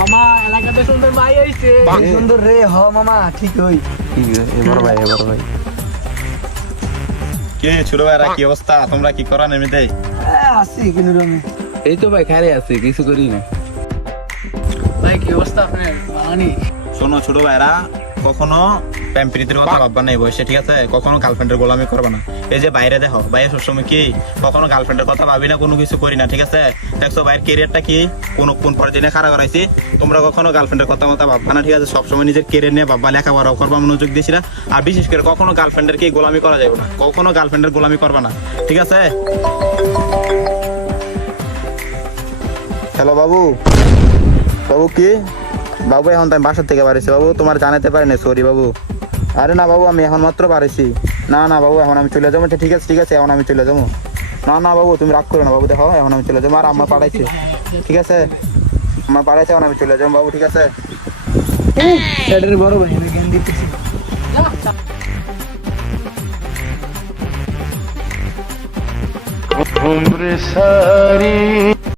মামা এলাকাতে সুন্দর ভাই হইছে সুন্দর রে হ মামা ঠিক হই বড় ভাই কে ছোট ভাইরা কি অবস্থা? তোমরা কি করা নেমেতে? আসি কিন্তু আমি এই তো ভাই খারে আছে কিছু করি না। ভাই কি অবস্থা আপনার মানি শোনো ছোট ভাইরা, কখনো প্রেম প্রীতির কথা ভাববা না এই বয়সে, ঠিক আছে? কখনো গার্লফ্রেন্ডের গোলামি করবে না। এই যে বাইরে দেখো, বাইরে সবসময় কি কখনো গার্লফ্রেন্ডের কথা ভাবি না, কোনো কিছু করি না, ঠিক আছে? দেখছো ভাইয়ের কেরিয়ারটা কি কোন পর্যায়ে খাড়া করাইছি। তোমরা কখনো গার্লফ্রেন্ডের কথা ভাববা না, ঠিক আছে? সবসময় নিজের কেরিয়ার নিয়ে ভাববা, লেখাপড়াও করবা, মনোযোগ দিয়েছি না। আর বিশেষ করে কখনো গার্লফ্রেন্ডের কি গোলামি করা যাবে না, কখনো গার্লফ্রেন্ডের গোলামি করবা না, ঠিক আছে? হ্যালো বাবু, বাবু কি বাবু এখন তো আমি বাসার থেকে বাড়িছি বাবু, তোমার জানাতে পারি না, সরি বাবু। আরে না বাবু, আমি এখন মাত্র বাড়িছি। না না বাবু, এখন আমি চলে যাবো। ঠিক আছে ঠিক আছে, এখন আমি চলে যাবো। না না বাবু, তুমি রাগ করো না বাবু, দেখো এখন আমি চলে যাবো। আর আমার পাঠাইছে, ঠিক আছে? আমার পাঠাইছে, এখন আমি চলে যাবো বাবু, ঠিক আছে? স্যারের বড় ভাই আমি জ্ঞান দিতেছি उम्र सारी